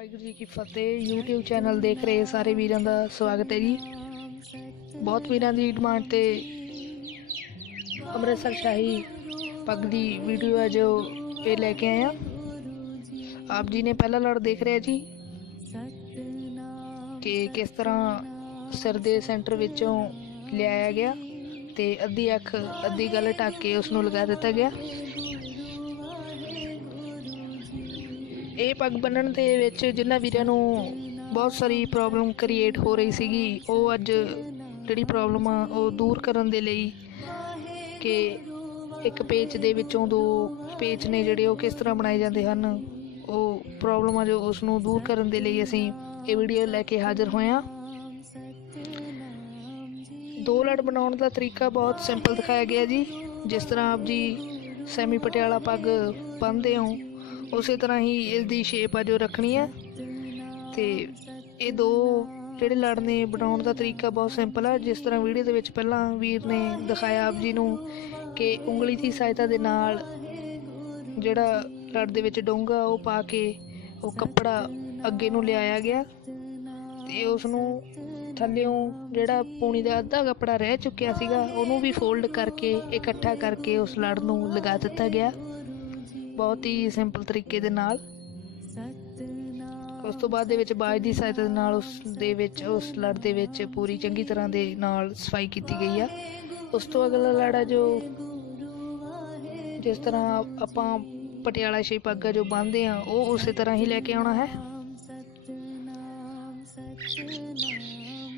ਵਾਹਿਗੁਰੂ ਜੀ ਕੀ ਫਤਿਹ। YouTube channel ਦੇਖ ਰਹੇ ਸਾਰੇ ਵੀਰਾਂ ਦਾ ਸਵਾਗਤ ਹੈ ਜੀ। ਬਹੁਤ ਵੀਰਾਂ ਦੀ ਡਿਮਾਂਡ ਤੇ ਅੰਮ੍ਰਿਤਸਰ ਸ਼ਾਹੀ ਪੱਗ ਦੀ ਵੀਡੀਓ ਹੈ ਜੋ ਇਹ ਲੈ ਕੇ ਆਏ ਆ ਆਪ ਜੀ ਨੇ ਪਹਿਲਾ ਲੜ ਦੇਖ ਰਿਹਾ ਜੀ ਕਿ ਕਿਸ ਤਰ੍ਹਾਂ ਸਿਰ ਦੇ ਸੈਂਟਰ ਵਿੱਚੋਂ ਲਿਆਇਆ ਗਿਆ ਤੇ ਅੱਧੀ ਅੱਖ, ਅੱਧੀ ਗੱਲ ਢੱਕ ਕੇ ਉਸ ਨੂੰ ਲਗਾ ਦਿੱਤਾ ਗਿਆ। ਇਹ ਪੱਗ ਬੰਨਣ ਦੇ ਵਿੱਚ ਜਿਨ੍ਹਾਂ ਵੀਰਾਂ ਨੂੰ ਬਹੁਤ ਸਾਰੀ ਪ੍ਰੋਬਲਮ ਕ੍ਰੀਏਟ ਹੋ ਰਹੀ ਸੀਗੀ, ਉਹ ਅੱਜ ਜਿਹੜੀ ਪ੍ਰੋਬਲਮ ਆ, ਉਹ ਦੂਰ ਕਰਨ ਦੇ ਲਈ ਕਿ ਇੱਕ ਪੇਚ ਦੇ ਵਿੱਚੋਂ ਦੋ ਪੇਚ ਨੇ ਜਿਹੜੇ ਉਹ ਕਿਸ ਤਰ੍ਹਾਂ ਬਣਾਏ ਜਾਂਦੇ ਹਨ, ਉਹ ਪ੍ਰੋਬਲਮ ਆ ਜੋ ਉਸ ਨੂੰ ਦੂਰ ਕਰਨ ਦੇ ਲਈ ਅਸੀਂ ਇਹ ਵੀਡੀਓ ਲੈ ਕੇ ਹਾਜ਼ਰ ਹੋਏ ਹਾਂ। ਦੋ ਲੜ ਬਣਾਉਣ ਦਾ ਤਰੀਕਾ ਬਹੁਤ ਸਿੰਪਲ ਦਿਖਾਇਆ ਗਿਆ ਜੀ, ਜਿਸ ਤਰ੍ਹਾਂ ਆਪ ਜੀ ਸੈਮੀ ਪਟਿਆਲਾ ਪੱਗ ਬੰਨਦੇ ਹੋ ਉਸੇ ਤਰ੍ਹਾਂ ਹੀ ਇਸ ਦੀ ਸ਼ੇਪ ਆ ਜੋ ਰੱਖਣੀ ਹੈ ਤੇ ਇਹ ਦੋ ਜਿਹੜੇ ਲੜ ਨੇ ਬਣਾਉਣ ਦਾ ਤਰੀਕਾ ਬਹੁਤ ਸਿੰਪਲ ਆ। ਜਿਸ ਤਰ੍ਹਾਂ ਵੀਡੀਓ ਦੇ ਵਿੱਚ ਪਹਿਲਾਂ ਵੀਰ ਨੇ ਦਿਖਾਇਆ ਆਪ ਜੀ ਨੂੰ ਕਿ ਉਂਗਲੀ ਦੀ ਸਹਾਇਤਾ ਦੇ ਨਾਲ ਜਿਹੜਾ ਲੜ ਦੇ ਵਿੱਚ ਡੋਂਗਾ ਉਹ ਪਾ ਕੇ ਉਹ ਕੱਪੜਾ ਅੱਗੇ ਨੂੰ ਲਿਆਇਆ ਗਿਆ। ਤੇ ਉਸ ਨੂੰ ਥੱਲਿਓਂ ਜਿਹੜਾ ਪੂਣੀ ਦਾ ਅੱਧਾ ਕੱਪੜਾ ਰਹਿ ਚੁੱਕਿਆ ਸੀਗਾ, ਉਹਨੂੰ ਵੀ ਫੋਲਡ ਕਰਕੇ ਇਕੱਠਾ ਕਰਕੇ ਉਸ ਲੜ ਨੂੰ ਲਗਾ ਦਿੱਤਾ ਗਿਆ। ਬਹੁਤ ਹੀ ਸਿੰਪਲ ਤਰੀਕੇ ਦੇ ਨਾਲ। ਉਸ ਤੋਂ ਬਾਅਦ ਦੇ ਵਿੱਚ ਬਾਜ ਦੀ ਸਹਾਇਤਾ ਦੇ ਨਾਲ ਉਸ ਦੇ ਵਿੱਚ, ਉਸ ਲੜ ਦੇ ਵਿੱਚ ਪੂਰੀ ਚੰਗੀ ਤਰ੍ਹਾਂ ਦੇ ਨਾਲ ਸਫ਼ਾਈ ਕੀਤੀ ਗਈ ਆ। ਉਸ ਤੋਂ ਅਗਲਾ ਲੜ ਆ ਜੋ ਜਿਸ ਤਰ੍ਹਾਂ ਆਪਾਂ ਪਟਿਆਲਾ ਸ਼ੇਪ ਪੱਗਾ ਜੋ ਬੰਨਦੇ ਆ, ਉਹ ਉਸੇ ਤਰ੍ਹਾਂ ਹੀ ਲੈ ਕੇ ਆਉਣਾ ਹੈ।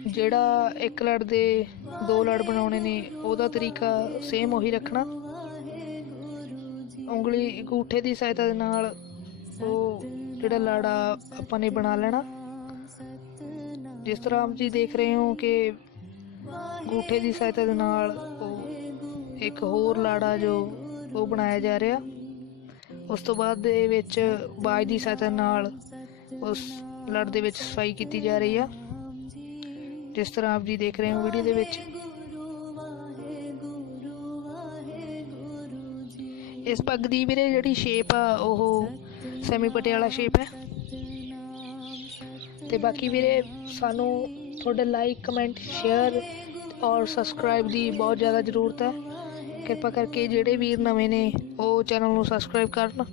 ਜਿਹੜਾ ਇੱਕ ਲੜ ਦੇ ਦੋ ਲੜ ਬਣਾਉਣੇ ਨੇ, ਉਹਦਾ ਤਰੀਕਾ ਸੇਮ ਉਹੀ ਰੱਖਣਾ। ਉਂਗਲੀ ਅੰਗੂਠੇ ਦੀ ਸਹਾਇਤਾ ਦੇ ਨਾਲ ਉਹ ਜਿਹੜਾ ਲਾੜਾ ਆਪਾਂ ਨੇ ਬਣਾ ਲੈਣਾ। ਜਿਸ ਤਰ੍ਹਾਂ ਆਪ ਜੀ ਦੇਖ ਰਹੇ ਹੋ ਕਿ ਅੰਗੂਠੇ ਦੀ ਸਹਾਇਤਾ ਦੇ ਨਾਲ ਉਹ ਇੱਕ ਹੋਰ ਲਾੜਾ ਜੋ ਉਹ ਬਣਾਇਆ ਜਾ ਰਿਹਾ। ਉਸ ਤੋਂ ਬਾਅਦ ਦੇ ਵਿੱਚ ਬਾਜ ਦੀ ਸਹਾਇਤਾ ਨਾਲ ਉਸ ਲੜ ਦੇ ਵਿੱਚ ਸਫ਼ਾਈ ਕੀਤੀ ਜਾ ਰਹੀ ਆ। ਜਿਸ ਤਰ੍ਹਾਂ ਆਪ ਜੀ ਦੇਖ ਰਹੇ ਹੋ ਵੀਡੀਓ ਦੇ ਵਿੱਚ। ਇਸ ਪੱਗ ਦੀ ਵੀਰੇ ਜਿਹੜੀ ਸ਼ੇਪ ਆ, ਉਹ ਸੈਮੀ ਪਟਿਆਲਾ ਸ਼ੇਪ ਹੈ। ਤੇ ਬਾਕੀ ਵੀਰੇ ਸਾਨੂੰ ਤੁਹਾਡੇ ਲਾਈਕ ਕਮੈਂਟ ਸ਼ੇਅਰ ਔਰ ਸਬਸਕ੍ਰਾਈਬ ਦੀ ਬਹੁਤ ਜ਼ਿਆਦਾ ਜ਼ਰੂਰਤ ਹੈ। ਕਿਰਪਾ ਕਰਕੇ ਜਿਹੜੇ ਵੀਰ ਨਵੇਂ ਨੇ, ਉਹ ਚੈਨਲ ਨੂੰ ਸਬਸਕ੍ਰਾਈਬ ਕਰਨ।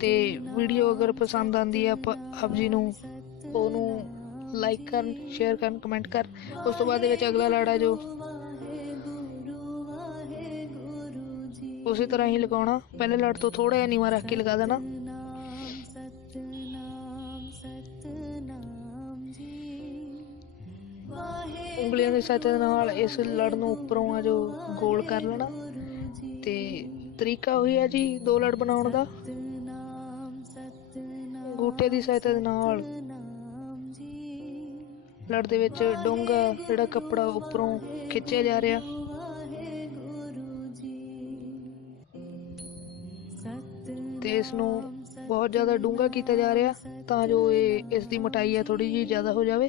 ਤੇ ਵੀਡੀਓ ਅਗਰ ਪਸੰਦ ਆਂਦੀ ਹੈ ਆਪ- ਆਪ ਜੀ ਨੂੰ, ਉਹਨੂੰ ਲਾਈਕ ਕਰਨ ਸ਼ੇਅਰ ਕਰਨ ਕਮੈਂਟ ਕਰ ਉਸ ਤੋਂ ਬਾਅਦ ਦੇ ਵਿੱਚ ਅਗਲਾ ਲਾੜਾ ਜੋ ਉਸੇ ਤਰ੍ਹਾਂ ਹੀ ਲਗਾਉਣਾ। ਪਹਿਲੇ ਲੜ ਤੋਂ ਥੋੜਾ ਜਿਹਾ ਨੀਵਾ ਰੱਖ ਕੇ ਲਗਾ ਦੇਣਾ। ਉਂਗਲੀਆਂ ਦੀ ਸਹਾਇਤਾ ਦੇ ਨਾਲ ਇਸ ਲੜ ਨੂੰ ਉੱਪਰੋਂ ਆ ਜੋ ਗੋਲ ਕਰ ਲੈਣਾ। ਤੇ ਤਰੀਕਾ ਉਹੀ ਹੈ ਜੀ ਦੋ ਲੜ ਬਣਾਉਣ ਦਾ। ਗੂਟੇ ਦੀ ਸਹਾਇਤਾ ਦੇ ਨਾਲ ਲੜ ਦੇ ਵਿੱਚ ਡੋਂਗਾ ਜਿਹੜਾ ਕੱਪੜਾ ਉੱਪਰੋਂ ਖਿੱਚਿਆ ਜਾ ਰਿਹਾ। ਤੇ ਇਸ ਨੂੰ ਬਹੁਤ ਜ਼ਿਆਦਾ ਡੂੰਘਾ ਕੀਤਾ ਜਾ ਰਿਹਾ, ਤਾਂ ਜੋ ਇਹ ਇਸ ਦੀ ਮੋਟਾਈ ਹੈ ਥੋੜੀ ਜਿਹੀ ਜ਼ਿਆਦਾ ਹੋ ਜਾਵੇ।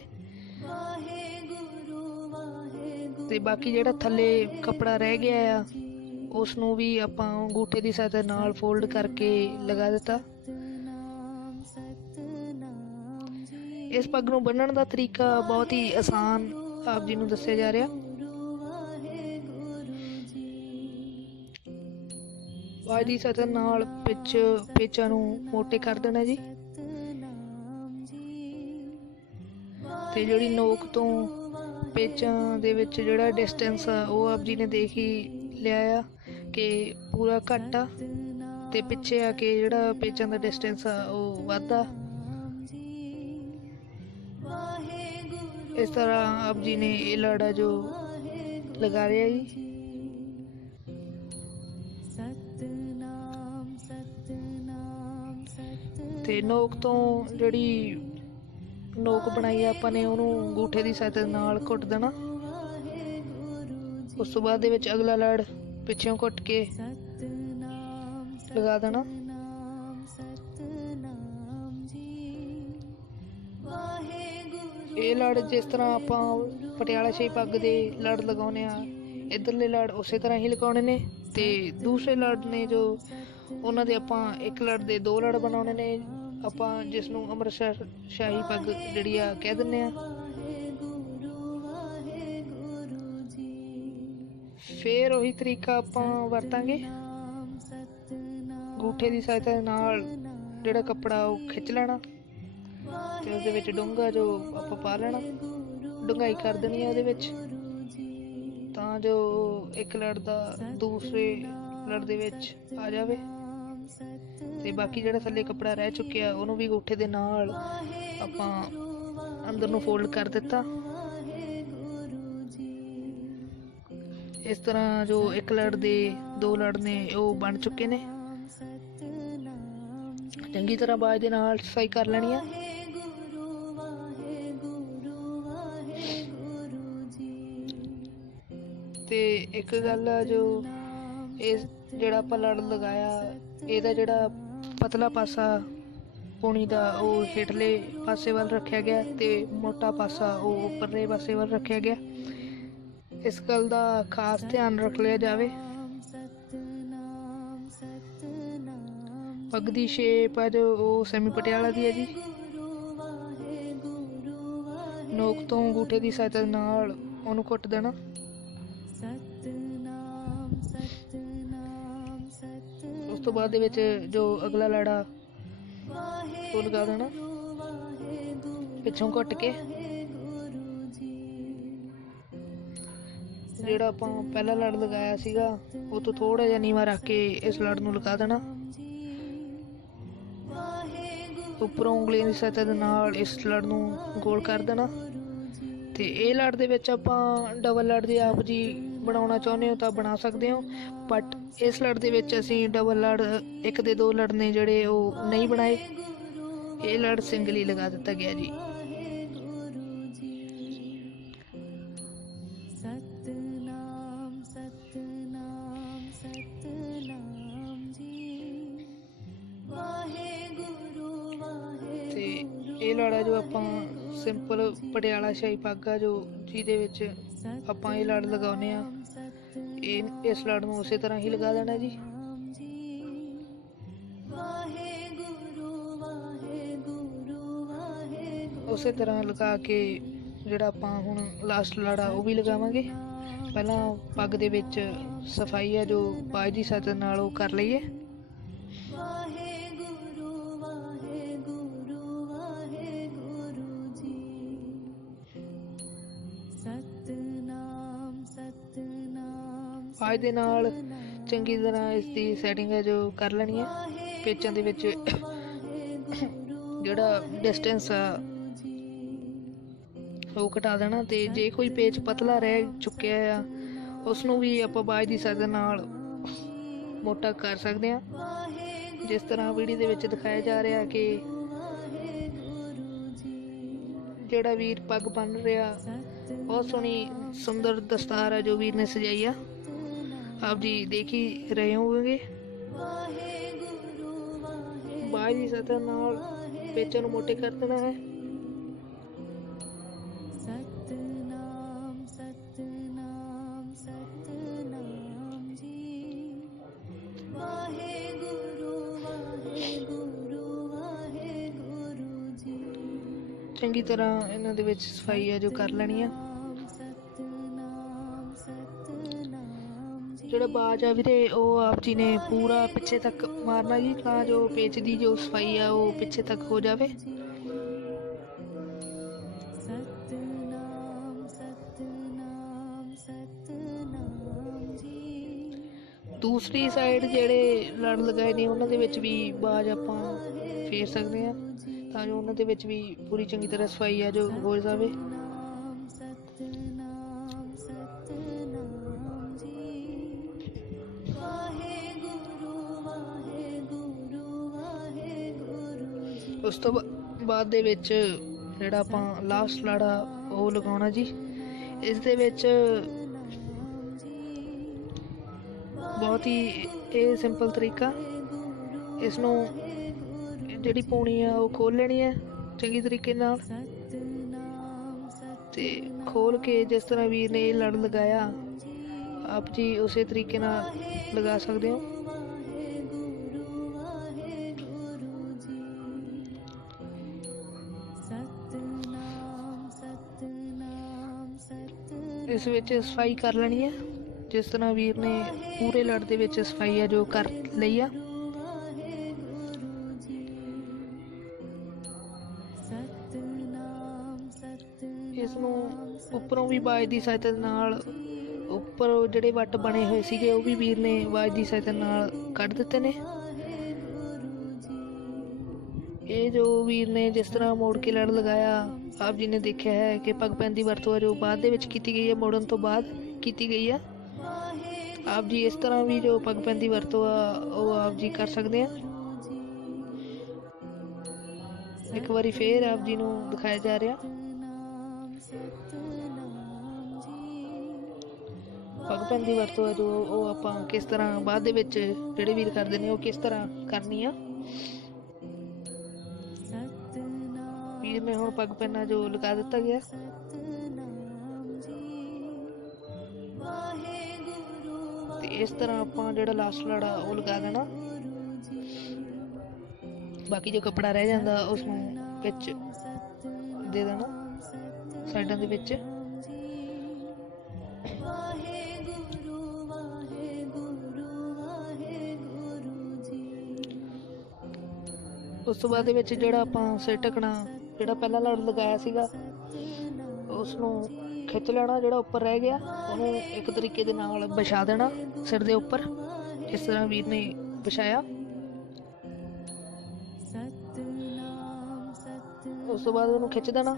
ਤੇ ਬਾਕੀ ਜਿਹੜਾ ਥੱਲੇ ਕੱਪੜਾ ਰਹਿ ਗਿਆ ਆ ਉਸ ਨੂੰ ਵੀ ਆਪਾਂ ਅੰਗੂਠੇ ਦੀ ਸਹਾਇਤਾ ਨਾਲ ਫੋਲਡ ਕਰਕੇ ਲਗਾ ਦਿੱਤਾ। ਇਸ ਪੱਗ ਨੂੰ ਬੰਨਣ ਦਾ ਤਰੀਕਾ ਬਹੁਤ ਹੀ ਆਸਾਨ ਆਪ ਜੀ ਨੂੰ ਦੱਸਿਆ ਜਾ ਰਿਹਾ। ਵਾਜ ਦੀ ਸਹਾਇਤਾ ਨਾਲ ਪਿੱਚ ਪੇਚਾਂ ਨੂੰ ਮੋਟੇ ਕਰ ਦੇਣਾ ਜੀ। ਤੇ ਜਿਹੜੀ ਨੋਕ ਤੋਂ ਪੇਚਾਂ ਦੇ ਵਿੱਚ ਜਿਹੜਾ ਡਿਸਟੈਂਸ ਆ, ਉਹ ਆਪ ਜੀ ਨੇ ਦੇਖ ਹੀ ਲਿਆ ਆ ਕਿ ਪੂਰਾ ਘੱਟ ਆ। ਤੇ ਪਿੱਛੇ ਆ ਕੇ ਜਿਹੜਾ ਪੇਚਾਂ ਦਾ ਡਿਸਟੈਂਸ ਆ, ਉਹ ਵੱਧਾ ਇਸ ਤਰ੍ਹਾਂ ਆਪ ਜੀ ਨੇ ਇਹ ਲੜਾ ਜੋ ਲਗਾ ਰਿਹਾ ਜੀ। ਤੇ ਨੋਕ ਤੋਂ ਜਿਹੜੀ ਨੋਕ ਬਣਾਈ ਆ, ਆਪਾਂ ਨੇ ਉਹਨੂੰ ਅੰਗੂਠੇ ਦੀ ਸਹਾਇਤਾ ਨਾਲ ਘੁੱਟ ਦੇਣਾ। ਉਸ ਤੋਂ ਬਾਅਦ ਦੇ ਵਿੱਚ ਅਗਲਾ ਲੜ ਪਿੱਛੋਂ ਘੁੱਟ ਕੇ ਲਗਾ ਦੇਣਾ। ਇਹ ਲੜ ਜਿਸ ਤਰ੍ਹਾਂ ਆਪਾਂ ਪਟਿਆਲਾ ਸ਼ੇਪ ਪੱਗ ਦੇ ਲੜ ਲਗਾਉਨੇ ਆ, ਇਧਰਲੇ ਲੜ ਉਸੇ ਤਰ੍ਹਾਂ ਹੀ ਲਗਾਉਣੇ ਨੇ ਤੇ ਦੂਸਰੇ ਲੜ ਨੇ ਜੋ ਉਹਨਾਂ ਦੇ ਆਪਾਂ ਇੱਕ ਲੜ ਦੇ ਦੋ ਲੜ ਬਣਾਉਣੇ ਨੇ ਆਪਾਂ ਜਿਸ ਨੂੰ ਅੰਮ੍ਰਿਤਸਰ ਸ਼ਾਹੀ ਪੱਗ ਜਿਹੜੀ ਆ ਕਹਿ ਦਿੰਨੇ ਆ। ਫੇਰ ਉਹੀ ਤਰੀਕਾ ਆਪਾਂ ਵਰਤਾਂਗੇ। ਗੂਠੇ ਦੀ ਸਹਾਇਤਾ ਨਾਲ ਜਿਹੜਾ ਕੱਪੜਾ ਉਹ ਖਿੱਚ ਲੈਣਾ ਤੇ ਉਹਦੇ ਵਿੱਚ ਡੂੰਘਾ ਜੋ ਆਪਾਂ ਪਾ ਲੈਣਾ, ਡੂੰਘਾਈ ਕਰ ਦੇਣੀ ਹੈ ਉਹਦੇ ਵਿੱਚ। ਤਾਂ ਜੋ ਇੱਕ ਲੜ ਦਾ ਦੂਸਰੇ ਲੜ ਦੇ ਵਿੱਚ ਆ ਜਾਵੇ। ਤੇ ਬਾਕੀ ਜਿਹੜਾ ਥੱਲੇ ਕੱਪੜਾ ਰਹਿ ਚੁੱਕਿਆ, ਉਹਨੂੰ ਵੀ ਗੂਠੇ ਦੇ ਨਾਲ ਆਪਾਂ ਅੰਦਰ ਨੂੰ ਫੋਲਡ ਕਰ ਦਿੱਤਾ। ਇਸ ਤਰ੍ਹਾਂ ਜੋ ਇੱਕ ਲੜ ਦੇ ਦੋ ਲੜ ਨੇ, ਉਹ ਬਣ ਚੁੱਕੇ ਨੇ। ਚੰਗੀ ਤਰ੍ਹਾਂ ਬਾਜ ਦੇ ਨਾਲ ਸਫ਼ਾਈ ਕਰ ਲੈਣੀ ਆ। ਤੇ ਇੱਕ ਗੱਲ ਆ ਜੋ ਇਸ ਜਿਹੜਾ ਆਪਾਂ ਲੜ ਲਗਾਇਆ, ਇਹਦਾ ਜਿਹੜਾ ਪਤਲਾ ਪਾਸਾ ਪੂਣੀ ਦਾ ਉਹ ਹੇਠਲੇ ਪਾਸੇ ਵੱਲ ਰੱਖਿਆ ਗਿਆ ਤੇ ਮੋਟਾ ਪਾਸਾ ਉਹ ਉੱਪਰਲੇ ਪਾਸੇ ਵੱਲ ਰੱਖਿਆ ਗਿਆ। ਇਸ ਗੱਲ ਦਾ ਖਾਸ ਧਿਆਨ ਰੱਖ ਲਿਆ ਜਾਵੇ। ਪੱਗ ਦੀ ਸ਼ੇਪ ਆ ਜੋ ਉਹ ਸੈਮੀ ਪਟਿਆਲਾ ਦੀ ਹੈ ਜੀ। ਨੋਕ ਤੋਂ ਅੰਗੂਠੇ ਦੀ ਸਹਾਇਤਾ ਨਾਲ ਉਹਨੂੰ ਕੁੱਟ ਦੇਣਾ। ਤੋਂ ਬਾਅਦ ਦੇ ਵਿੱਚ ਜੋ ਅਗਲਾ ਲੜਾ ਉਹ ਲਗਾ ਦੇਣਾ ਪਿੱਛੋਂ ਕੁੱਟ ਕੇ। ਜਿਹੜਾ ਆਪਾਂ ਪਹਿਲਾ ਲੜ ਲਗਾਇਆ ਸੀਗਾ, ਉਹ ਤੋਂ ਥੋੜਾ ਜਿਹਾ ਨੀਵਾ ਰੱਖ ਕੇ ਇਸ ਲੜ ਨੂੰ ਲਗਾ ਦੇਣਾ। ਉੱਪਰੋਂ ਉਂਗਲੀ ਦੀ ਸਹਾਇਤਾ ਦੇ ਨਾਲ ਇਸ ਲੜ ਨੂੰ ਗੋਲ ਕਰ ਦੇਣਾ। ਤੇ ਇਹ ਲੜ ਦੇ ਵਿੱਚ ਆਪਾਂ ਡਬਲ ਲੜ ਦੀ ਆਪ ਜੀ ਬਣਾਉਣਾ ਚਾਹੁੰਦੇ ਹੋ ਤਾਂ ਬਣਾ ਸਕਦੇ ਹੋ। ਬਟ ਇਸ ਲੜ ਦੇ ਵਿੱਚ ਅਸੀਂ ਡਬਲ ਲੜ ਇੱਕ ਦੇ ਦੋ ਲੜ ਨੇ ਜਿਹੜੇ ਉਹ ਨਹੀਂ ਬਣਾਏ। ਇਹ ਲੜ ਸਿੰਗਲ ਹੀ ਲਗਾ ਦਿੱਤਾ ਗਿਆ ਜੀ। ਇਹ ਲੜ ਜੋ ਆਪਾਂ ਸਿੰਪਲ ਪਟਿਆਲਾ ਸ਼ਾਹੀ ਪੱਗ ਆ ਜੋ ਜਿਹਦੇ ਵਿੱਚ ਆਪਾਂ ਇਹ ਲੜ ਲਗਾਉਨੇ ਆ ਇਹ ਇਸ ਲੜ ਨੂੰ ਉਸੇ ਤਰ੍ਹਾਂ ਹੀ ਲਗਾ ਦੇਣਾ ਜੀ। ਉਸੇ ਤਰ੍ਹਾਂ ਲਗਾ ਕੇ ਜਿਹੜਾ ਆਪਾਂ ਹੁਣ ਲਾਸਟ ਲੜਾ ਉਹ ਵੀ ਲਗਾਵਾਂਗੇ। ਪਹਿਲਾਂ ਪੱਗ ਦੇ ਵਿੱਚ ਸਫ਼ਾਈ ਆ ਜੋ ਬਾਜ ਦੀ ਸਹਾਇਤਾ ਨਾਲ ਉਹ ਕਰ ਲਈਏ। ਸਤਨਾਮ ਦੇ ਨਾਲ ਚੰਗੀ ਤਰ੍ਹਾਂ ਇਸ ਦੀ ਸੈਟਿੰਗ ਹੈ ਜੋ ਕਰ ਲੈਣੀ ਹੈ। ਪੇਚਾਂ ਦੇ ਵਿੱਚ ਜਿਹੜਾ ਡਿਸਟੈਂਸ ਆ, ਉਹ ਘਟਾ ਦੇਣਾ ਤੇ ਜੇ ਕੋਈ ਪੇਚ ਪਤਲਾ ਰਹਿ ਚੁੱਕਿਆ ਆ ਉਸ ਨੂੰ ਵੀ ਆਪਾਂ ਬਾਜ ਦੀ ਸਜ਼ਾ ਨਾਲ ਮੋਟਾ ਕਰ ਸਕਦੇ ਹਾਂ। ਜਿਸ ਤਰ੍ਹਾਂ ਵੀਡੀਓ ਦੇ ਵਿੱਚ ਦਿਖਾਇਆ ਜਾ ਰਿਹਾ ਕਿ ਜਿਹੜਾ ਵੀਰ ਪੱਗ ਬੰਨ ਰਿਹਾ, ਬਹੁਤ ਸੋਹਣੀ ਸੁੰਦਰ ਦਸਤਾਰ ਹੈ ਜੋ ਵੀਰ ਨੇ ਸਜਾਈ ਆ। ਆਪ ਜੀ ਦੇਖ ਹੀ ਰਹੇ ਹੋਵੋਗੇ। ਬਾਜ ਸਹਾਇਤਾ ਨਾਲ ਪੇਚਾਂ ਨੂੰ ਮੋਟੇ ਕਰ ਦੇਣਾ ਹੈ। ਸਤਨਾਮ ਸਤਨਾਮ ਸਤਨਾਮ ਜੀ। ਵਾਹਿਗੁਰੂ ਵਾਹਿਗੁਰੂ ਵਾਹਿਗੁਰੂ ਜੀ। ਚੰਗੀ ਤਰ੍ਹਾਂ ਇਹਨਾਂ ਦੇ ਵਿੱਚ ਸਫ਼ਾਈ ਆ ਜੋ ਕਰ ਲੈਣੀ ਆ। ਜਿਹੜਾ ਬਾਜ ਆ ਵੀਰੇ ਉਹ ਆਪ ਜੀ ਨੇ ਪੂਰਾ ਪਿੱਛੇ ਤੱਕ ਮਾਰਨਾ ਜੀ ਤਾਂ ਜੋ ਪੇਚ ਦੀ ਜੋ ਸਫ਼ਾਈ ਆ ਉਹ ਪਿੱਛੇ ਤੱਕ ਹੋ ਜਾਵੇ। ਦੂਸਰੀ ਸਾਈਡ ਜਿਹੜੇ ਲੜ ਲਗਾਏ ਨੇ ਉਹਨਾਂ ਦੇ ਵਿੱਚ ਵੀ ਬਾਜ ਆਪਾਂ ਫੇਰ ਸਕਦੇ ਆ ਤਾਂ ਜੋ ਉਹਨਾਂ ਦੇ ਵਿੱਚ ਵੀ ਪੂਰੀ ਚੰਗੀ ਤਰ੍ਹਾਂ ਸਫ਼ਾਈ ਆ ਜੋ ਹੋ ਜਾਵੇ। ਉਸ ਤੋਂ ਬਾਅਦ ਦੇ ਵਿੱਚ ਜਿਹੜਾ ਆਪਾਂ ਲਾਸਟ ਲੜਾ ਉਹ ਲਗਾਉਣਾ ਜੀ। ਇਸ ਦੇ ਵਿੱਚ ਬਹੁਤ ਹੀ ਇਹ ਸਿੰਪਲ ਤਰੀਕਾ। ਇਸ ਨੂੰ ਜਿਹੜੀ ਪੌਣੀ ਆ ਉਹ ਖੋਲ ਲੈਣੀ ਹੈ ਚੰਗੀ ਤਰੀਕੇ ਨਾਲ। ਸਤਨਾਮ ਸਤ ਤੇ ਖੋਲ ਕੇ ਜਿਸ ਤਰ੍ਹਾਂ ਵੀਰ ਨੇ ਇਹ ਲੜ ਲਗਾਇਆ, ਆਪ ਜੀ ਉਸੇ ਤਰੀਕੇ ਨਾਲ ਲਗਾ ਸਕਦੇ ਹੋ। ਇਸ ਵਿੱਚ ਸਫ਼ਾਈ ਕਰ ਲੈਣੀ ਹੈ। ਜਿਸ ਤਰ੍ਹਾਂ ਵੀਰ ਨੇ ਪੂਰੇ ਲੜ ਦੇ ਵਿੱਚ ਸਫ਼ਾਈ ਆ ਜੋ ਕਰ ਲਈ ਆ। ਇਸ ਨੂੰ ਉੱਪਰੋਂ ਵੀ ਬਾਜ ਦੀ ਸਹਾਇਤਾ ਨਾਲ ਉੱਪਰ ਜਿਹੜੇ ਵੱਟ ਬਣੇ ਹੋਏ ਸੀਗੇ, ਉਹ ਵੀ ਵੀਰ ਨੇ ਬਾਜ ਦੀ ਸਹਾਇਤਾ ਨਾਲ ਕੱਢ ਦਿੱਤੇ ਨੇ। ਇਹ ਜੋ ਵੀਰ ਨੇ ਜਿਸ ਤਰ੍ਹਾਂ ਮੋੜ ਕੇ ਲੜ ਲਗਾਇਆ ਆਪ ਜੀ ਨੇ ਦੇਖਿਆ ਹੈ ਕਿ ਪੱਗ ਪੈਣ ਦੀ ਵਰਤੋਂ ਹੈ ਜੋ ਬਾਅਦ ਦੇ ਵਿੱਚ ਕੀਤੀ ਗਈ ਹੈ, ਮੋੜਨ ਤੋਂ ਬਾਅਦ ਕੀਤੀ ਗਈ ਹੈ। ਆਪ ਜੀ ਇਸ ਤਰ੍ਹਾਂ ਵੀ ਜੋ ਪੱਗ ਪੈਣ ਦੀ ਵਰਤੋਂ ਆ, ਉਹ ਆਪ ਜੀ ਕਰ ਸਕਦੇ ਆ। ਇੱਕ ਵਾਰੀ ਫੇਰ ਆਪ ਜੀ ਨੂੰ ਦਿਖਾਇਆ ਜਾ ਰਿਹਾ। ਪੱਗ ਪੈਨ ਦੀ ਵਰਤੋਂ ਹੈ ਜੋ ਉਹ ਆਪਾਂ ਕਿਸ ਤਰ੍ਹਾਂ ਬਾਅਦ ਦੇ ਵਿੱਚ ਜਿਹੜੇ ਵੀਰ ਕਰਦੇ ਨੇ, ਉਹ ਕਿਸ ਤਰ੍ਹਾਂ ਕਰਨੀ ਆ। ਵੀਰ ਨੇ ਹੁਣ ਪੱਗ ਪੈਨਾ ਜੋ ਲਗਾ ਦਿੱਤਾ ਗਿਆ। ਤੇ ਇਸ ਤਰ੍ਹਾਂ ਆਪਾਂ ਜਿਹੜਾ ਲਾਸਟ ਲੜਾ ਉਹ ਲਗਾ ਦੇਣਾ। ਬਾਕੀ ਜੋ ਕੱਪੜਾ ਰਹਿ ਜਾਂਦਾ ਉਸ ਨੂੰ ਵਿੱਚ ਦੇ ਦੇਣਾ, ਸਾਈਡਾਂ ਦੇ ਵਿੱਚ। ਉਸ ਤੋਂ ਬਾਅਦ ਦੇ ਵਿੱਚ ਜਿਹੜਾ ਆਪਾਂ ਸਿਰ ਢਕਣਾ ਜਿਹੜਾ ਪਹਿਲਾਂ ਲੜ ਲਗਾਇਆ ਸੀਗਾ ਉਸ ਨੂੰ ਖਿੱਚ ਲੈਣਾ, ਜਿਹੜਾ ਉੱਪਰ ਰਹਿ ਗਿਆ, ਉਹਨੂੰ ਇੱਕ ਤਰੀਕੇ ਦੇ ਨਾਲ ਵਿਛਾ ਦੇਣਾ, ਸਿਰ ਦੇ ਉੱਪਰ ਇਸ ਤਰ੍ਹਾਂ ਵੀਰ ਨੇ ਵਿਛਾਇਆ। ਉਸ ਤੋਂ ਬਾਅਦ ਉਹਨੂੰ ਖਿੱਚ ਦੇਣਾ।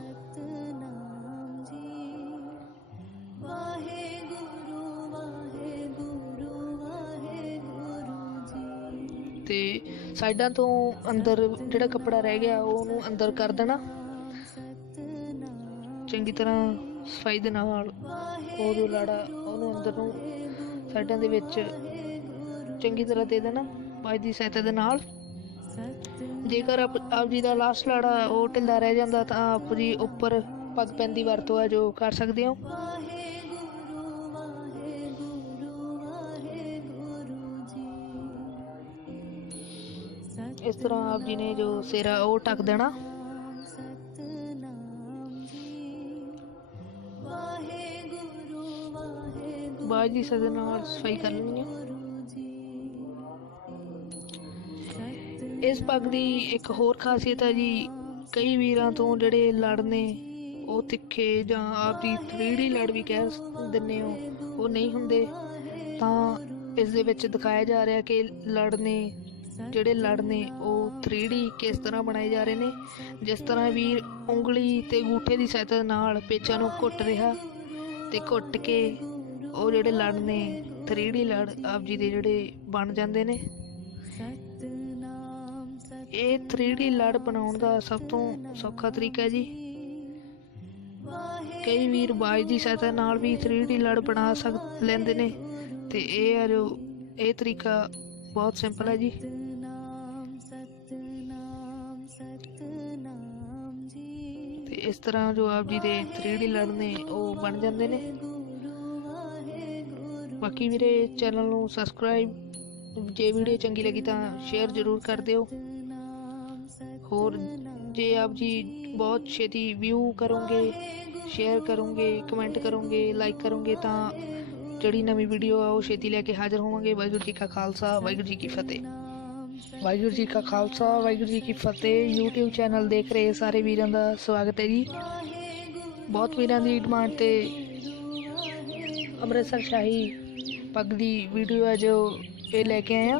ਸਾਈਡਾਂ ਤੋਂ ਅੰਦਰ ਜਿਹੜਾ ਕੱਪੜਾ ਰਹਿ ਗਿਆ ਉਹ ਉਹਨੂੰ ਅੰਦਰ ਕਰ ਦੇਣਾ। ਚੰਗੀ ਤਰ੍ਹਾਂ ਸਫ਼ਾਈ ਦੇ ਨਾਲ ਉਹ ਜੋ ਲਾੜਾ ਉਹਨੂੰ ਅੰਦਰ ਨੂੰ ਸਾਈਡਾਂ ਦੇ ਵਿੱਚ ਚੰਗੀ ਤਰ੍ਹਾਂ ਦੇ ਦੇਣਾ ਬਾਜ ਦੀ ਸਹਾਇਤਾ ਦੇ ਨਾਲ। ਜੇਕਰ ਆਪ ਆਪ ਜੀ ਦਾ ਲਾਸਟ ਲਾੜਾ ਉਹ ਢਿੱਲਾ ਰਹਿ ਜਾਂਦਾ, ਤਾਂ ਆਪ ਜੀ ਉੱਪਰ ਪੱਗ ਪੈਨ ਦੀ ਵਰਤੋਂ ਹੈ ਜੋ ਕਰ ਸਕਦੇ ਹੋ। ਇਸ ਤਰ੍ਹਾਂ ਆਪ ਜੀ ਨੇ ਜੋ ਸਿਰ ਆ, ਉਹ ਢੱਕ ਦੇਣਾ। ਸਤਨਾਮ ਦੀ ਸਹਾਇਤਾ ਨਾਲ ਸਫ਼ਾਈ ਕਰ ਲੈਣੀ ਹੈ। ਇਸ ਪੱਗ ਦੀ ਇੱਕ ਹੋਰ ਖਾਸੀਅਤ ਹੈ ਜੀ, ਕਈ ਵੀਰਾਂ ਤੋਂ ਜਿਹੜੇ ਲੜ ਨੇ, ਉਹ ਤਿੱਖੇ ਜਾਂ ਆਪ ਦੀ 3D ਲੜ ਵੀ ਕਹਿ ਸ- ਦਿੰਦੇ ਹੋ, ਉਹ ਨਹੀਂ ਹੁੰਦੇ। ਤਾਂ ਇਸ ਦੇ ਵਿੱਚ ਦਿਖਾਇਆ ਜਾ ਰਿਹਾ ਕਿ ਲੜ ਨੇ ਜਿਹੜੇ ਲੜ ਨੇ, ਉਹ 3D ਕਿਸ ਤਰ੍ਹਾਂ ਬਣਾਏ ਜਾ ਰਹੇ ਨੇ? ਜਿਸ ਤਰ੍ਹਾਂ ਵੀਰ ਉਂਗਲੀ ਤੇ ਅੰਗੂਠੇ ਦੀ ਸਹਾਇਤਾ ਨਾਲ ਪੇਚਾਂ ਨੂੰ ਘੁੱਟ ਰਿਹਾ ਤੇ ਘੁੱਟ ਕੇ ਉਹ ਜਿਹੜੇ ਲੜ ਨੇ 3D ਲੜ ਆਪ ਜੀ ਦੇ ਜਿਹੜੇ ਬਣ ਜਾਂਦੇ ਨੇ। ਸਤਨਾਮ ਸਤ ਇਹ 3D ਲੜ ਬਣਾਉਣ ਦਾ ਸਭ ਤੋਂ ਸੌਖਾ ਤਰੀਕਾ ਹੈ ਜੀ। ਕਈ ਵੀਰ ਬਾਜ ਦੀ ਸਹਾਇਤਾ ਨਾਲ ਵੀ 3D ਲੜ ਬਣਾ ਸਕ, ਲੈਂਦੇ ਨੇ ਤੇ ਇਹ ਆ ਜੋ ਇਹ ਤਰੀਕਾ ਬਹੁਤ ਸਿੰਪਲ ਹੈ ਜੀ। ਇਸ ਤਰ੍ਹਾਂ ਜੋ ਆਪ ਜੀ ਦੇ 3D ਲੜ ਨੇ, ਉਹ ਬਣ ਜਾਂਦੇ ਨੇ। ਬਾਕੀ ਮੇਰੇ ਚੈਨਲ ਨੂੰ ਸਬਸਕ੍ਰਾਈਬ ਜੇ ਵੀਡੀਓ ਚੰਗੀ ਲੱਗੀ ਤਾਂ ਸ਼ੇਅਰ ਜ਼ਰੂਰ ਕਰ ਦਿਓ। ਹੋਰ, ਜੇ ਆਪ ਜੀ ਬਹੁਤ ਛੇਤੀ ਵਿਊ ਕਰੋਗੇ ਸ਼ੇਅਰ ਕਰੋਗੇ ਕਮੈਂਟ ਕਰੋਗੇ ਲਾਈਕ ਕਰੋਗੇ ਤਾਂ ਜਿਹੜੀ ਨਵੀਂ ਵੀਡੀਓ ਆ, ਉਹ ਛੇਤੀ ਲੈ ਕੇ ਹਾਜ਼ਰ ਹੋਵਾਂਗੇ। ਵਾਹਿਗੁਰੂ ਜੀ ਕਾ ਖਾਲਸਾ, ਵਾਹਿਗੁਰੂ ਜੀ ਕੀ ਫਤਿਹ। ਵਾਹਿਗੁਰੂ ਜੀ ਕਾ ਖਾਲਸਾ, ਵਾਹਿਗੁਰੂ ਜੀ ਕੀ ਫਤਿਹ। YouTube ਚੈਨਲ ਦੇਖ ਰਹੇ ਸਾਰੇ ਵੀਰਾਂ ਦਾ ਸਵਾਗਤ ਹੈ ਜੀ। ਬਹੁਤ ਵੀਰਾਂ ਦੀ ਡਿਮਾਂਡ ਤੇ ਅੰਮ੍ਰਿਤਸਰ ਸ਼ਾਹੀ ਪੱਗ ਦੀ ਵੀਡੀਓ ਹੈ ਜੋ ਇਹ ਲੈ ਕੇ ਆਏ ਆ